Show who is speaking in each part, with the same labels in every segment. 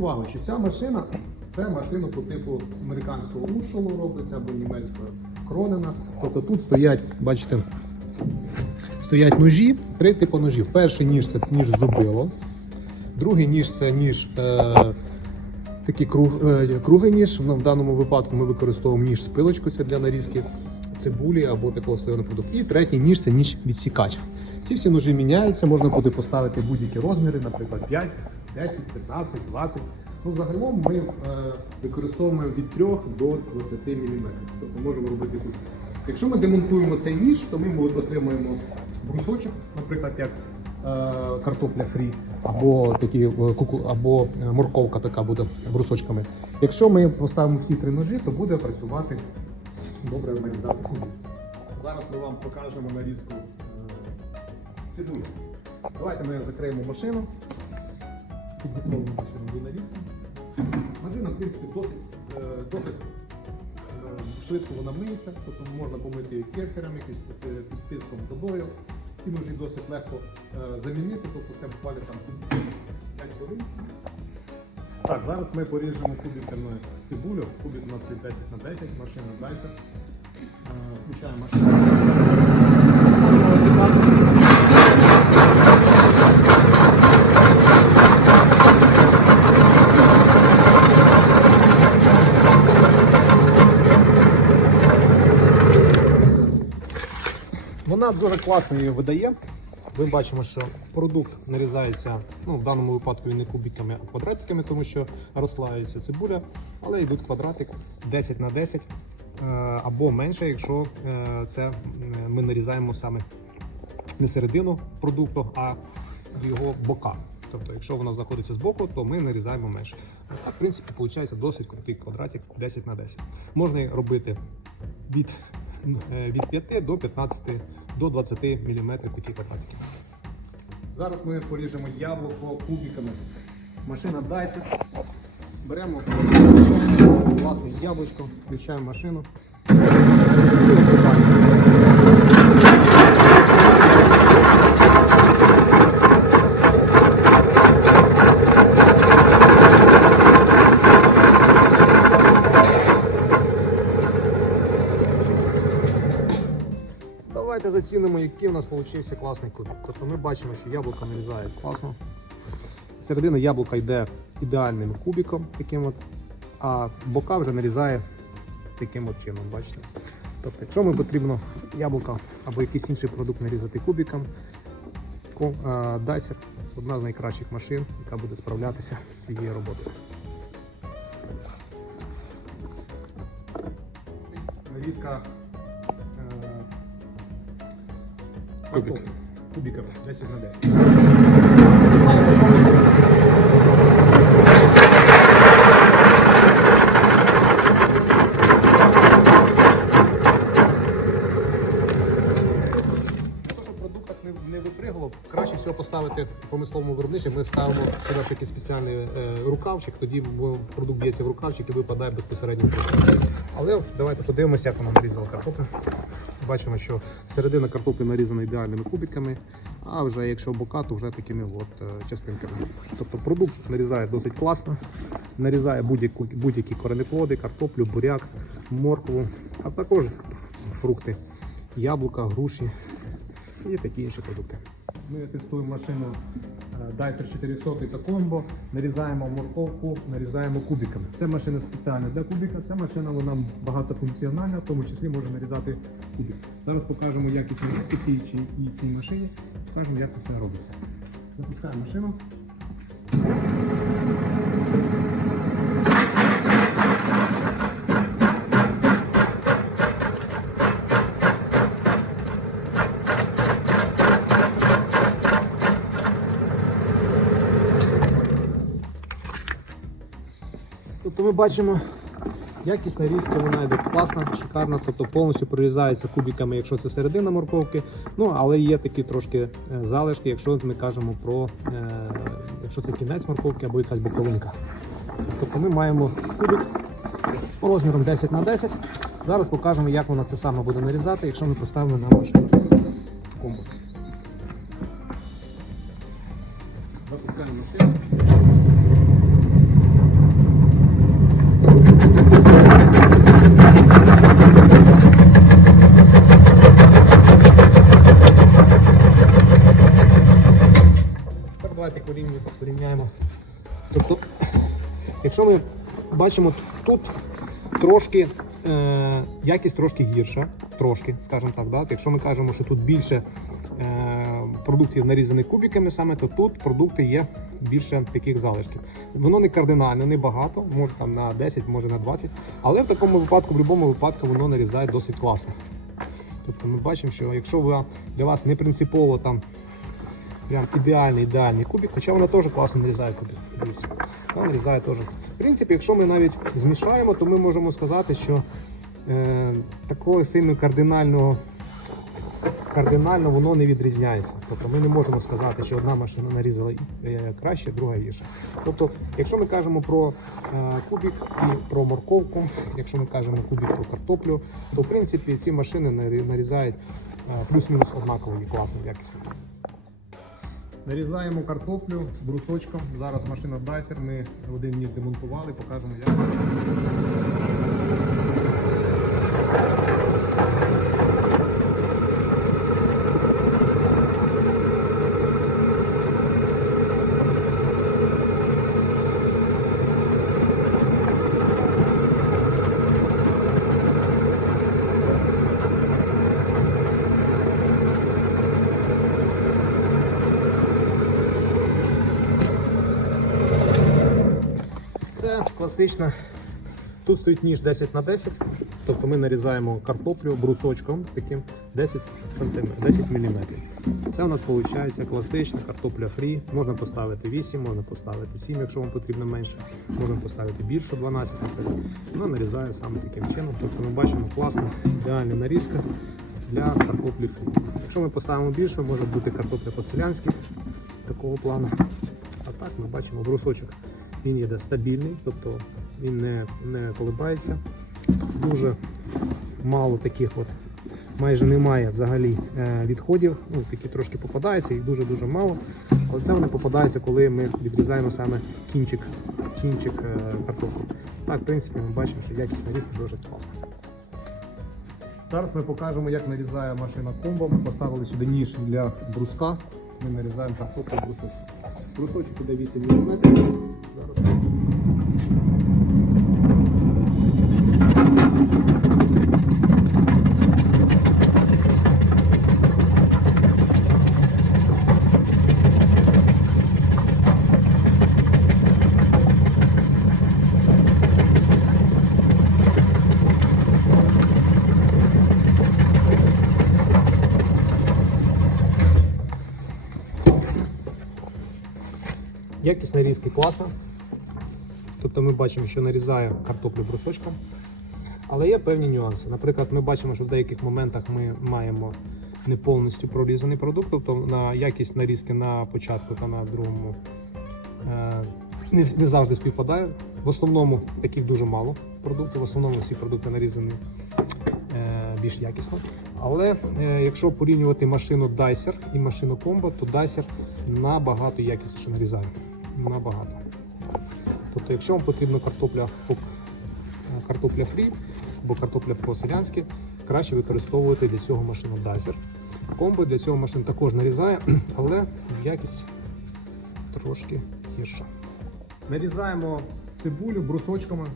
Speaker 1: увагу, що ця машина це машина по типу американського ушолу робиться або німецького кронена. Тобто тут стоять, бачите, стоять ножі, три типу ножів. Перший ніж це ніж зубило, другий ніж це ніж. Е- Такий круг, е, круглий ніж. Ну, в даному випадку ми використовуємо ніж з пилочкою, це для нарізки цибулі або такого слоєного продукту. І третій ніж це ніж відсікач. Ці всі ножі міняються, можна буде поставити будь-які розміри, наприклад, 5, 10, 15, 20. Ну, загалом ми е, використовуємо від 3 до 20 мм. Тобто можемо робити тут. Якщо ми демонтуємо цей ніж, то ми отримуємо брусочок, наприклад, як е, картопля фрі, або такі е, куку, або е, морковка така буде брусочками. Якщо ми поставимо всі три ножі, то буде працювати добре кубик. Зараз ми вам покажемо нарізку е, цибулі. Давайте ми закриємо машину. Машину до. Машина, в принципі, досить, е, досить е, швидко вона миється, тобто можна помити її керхером, якийсь е, під тиском водою. Ці ножі досить легко замінити, тобто це буквально там 5 хвилин. Так, зараз ми поріжемо кубиками цибулю. Кубик у нас є 10 на 10, машина. Е, Включаємо машину. Вона дуже класно її видає. Ми бачимо, що продукт нарізається, ну в даному випадку не кубиками, а квадратиками, тому що розслаюється цибуля, але йдуть квадратик 10 на 10 е, або менше, якщо е, це е, ми нарізаємо саме не середину продукту, а його бока. Тобто, якщо воно знаходиться збоку, то ми нарізаємо менше. А в принципі, виходить досить крутий квадратик 10 на 10. Можна робити від, від 5 до 15 до 20 мм такі квадратики. Зараз ми поріжемо яблуко кубиками. Машина Dyson. Беремо власне яблучко, включаємо машину. І висипаємо. Давайте який у нас вийшов класний кубик. Тобто ми бачимо, що яблуко нарізає класно. Середина яблука йде ідеальним кубиком, таким от, а бока вже нарізає таким от чином, бачите. Тобто, якщо ми потрібно яблука або якийсь інший продукт нарізати кубиком, Dyser одна з найкращих машин, яка буде справлятися з цією роботою. Нарізка
Speaker 2: Кубик.
Speaker 1: картоплі. Кубиками 10 на 10. В промисловому виробничі. Ми ставимо сюди такий спеціальний е, рукавчик, тоді продукт б'ється в рукавчик і випадає безпосередньо. Але давайте подивимося, як вона нарізала картоплю. Бачимо, що середина картоплі нарізана ідеальними кубиками, а вже якщо бока, то вже такими от е, частинками. Тобто продукт нарізає досить класно, нарізає будь-які коренеплоди, картоплю, буряк, моркву, а також фрукти, яблука, груші і такі інші продукти. Ми тестуємо машину DiceR400 та комбо, нарізаємо морковку, нарізаємо кубиками. Це машина спеціальна для кубика. Ця машина вона багатофункціональна, в тому числі може нарізати кубик. Зараз покажемо якість нарізки тій і цій машині. Покажемо, як це все робиться. Запускаємо машину. Тобто ми бачимо, якість нарізки вона йде класна, шикарна, тобто повністю прорізається кубиками, якщо це середина морковки. Ну, але є такі трошки е, залишки, якщо ми кажемо про е, якщо це кінець морковки або якась боковинка. Тобто ми маємо кубик розміром 10 на 10. Зараз покажемо, як вона це саме буде нарізати, якщо ми поставимо на машину комбо. Запускаємо машину. Якщо ми бачимо тут трошки е, якість трошки гірша, трошки, скажімо так, да? якщо ми кажемо, що тут більше е, продуктів нарізаних кубиками саме, то тут продукти є більше таких залишків. Воно не кардинально, не багато, може там на 10, може на 20, але в такому випадку, в будь-якому випадку, воно нарізає досить класно. Тобто ми бачимо, що якщо для вас не принципово там прям ідеальний ідеальний кубик, хоча воно теж класно нарізає кубик. Вона нарізає теж. В принципі, якщо ми навіть змішаємо, то ми можемо сказати, що е, такого сильно кардинального кардинально воно не відрізняється. Тобто ми не можемо сказати, що одна машина нарізала е, краще, друга гірше. Тобто, якщо ми кажемо про е, кубик і про морковку, якщо ми кажемо кубик про картоплю, то в принципі ці машини нарізають е, плюс-мінус однаково і класно якісно. Нарізаємо картоплю брусочком. Зараз машина Дайсер. Ми один ніж демонтували, покажемо як. Це класична. Тут стоїть ніж 10 на 10, тобто ми нарізаємо картоплю брусочком таким 10 см, 10 мм. Це у нас виходить класична картопля фрі. Можна поставити 8, можна поставити 7, якщо вам потрібно менше. Можна поставити більше 12, наприклад. Вона нарізає саме таким чином. Тобто ми бачимо класна, ідеальна нарізка для картоплі фрі. Якщо ми поставимо більше, може бути картопля по-селянськи такого плану. А так ми бачимо брусочок. Він йде стабільний, тобто він не, не колебається. Дуже мало таких от, майже немає взагалі е, відходів. Ну, такі трошки попадаються, їх дуже-дуже мало. Але це вони попадаються, коли ми відрізаємо саме кінчик, кінчик е, картоплі. Так, в принципі, ми бачимо, що якість нарізки дуже класна. Зараз ми покажемо, як нарізає машина комбо. Ми поставили сюди ніж для бруска. Ми нарізаємо картоплю брусок. Брусочок іде 8 мм. Зараз. Якість нарізки класна. Тобто ми бачимо, що нарізає картоплю брусочком. Але є певні нюанси. Наприклад, ми бачимо, що в деяких моментах ми маємо не повністю прорізаний продукт, тобто на якість нарізки на початку та на другому е, не, завжди співпадає. В основному таких дуже мало продуктів, в основному всі продукти нарізані е, більш якісно. Але е, якщо порівнювати машину Dicer і машину Combo, то Dicer набагато якісніше нарізає. Набагато. Тобто, якщо вам потрібна картопля, е, картопля фрі або картопля по-селянськи, краще використовувати для цього машину Dicer. Комбо для цього машин також нарізає, але якість трошки гірша. Нарізаємо цибулю брусочками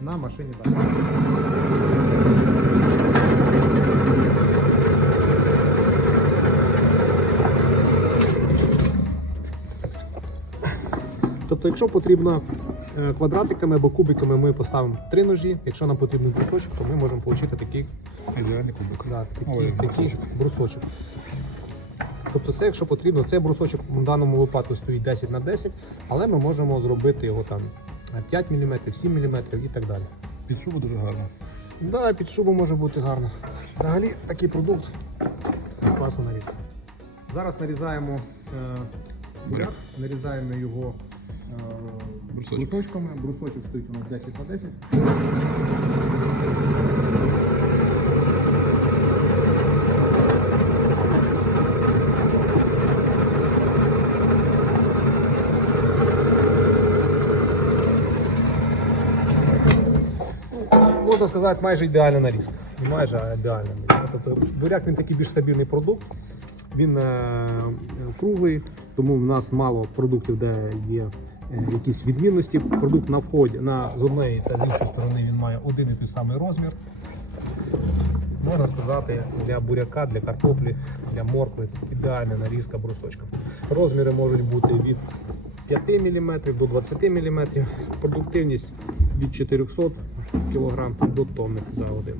Speaker 1: на машині Dicer. Тобто, якщо потрібно е, квадратиками або кубиками, ми поставимо три ножі. Якщо нам потрібен брусочок, то ми можемо отримати такий,
Speaker 2: Ідеальний кубик.
Speaker 1: да, такий, такий брусочок. Тобто це, якщо потрібно, цей брусочок в даному випадку стоїть 10 на 10, але ми можемо зробити його там 5 мм, 7 мм і так далі.
Speaker 2: Під шубу дуже гарно.
Speaker 1: Да, під шубу може бути гарно. Взагалі такий продукт класно нарізка. Зараз нарізаємо е, буряк, нарізаємо його. Брусочками. Брусочок стоїть у нас 10 на 10. Можна сказати, майже ідеальна нарізка. Не майже, а ідеальна нарізка. Тобто буряк він такий більш стабільний продукт. Він е, круглий, тому в нас мало продуктів, де є е, якісь відмінності. Продукт на вході на з однієї та з іншої сторони він має один і той самий розмір. Можна сказати, для буряка, для картоплі, для моркви ідеальна нарізка брусочком. Розміри можуть бути від 5 мм до 20 мм, продуктивність від 400 кг до тонни за один.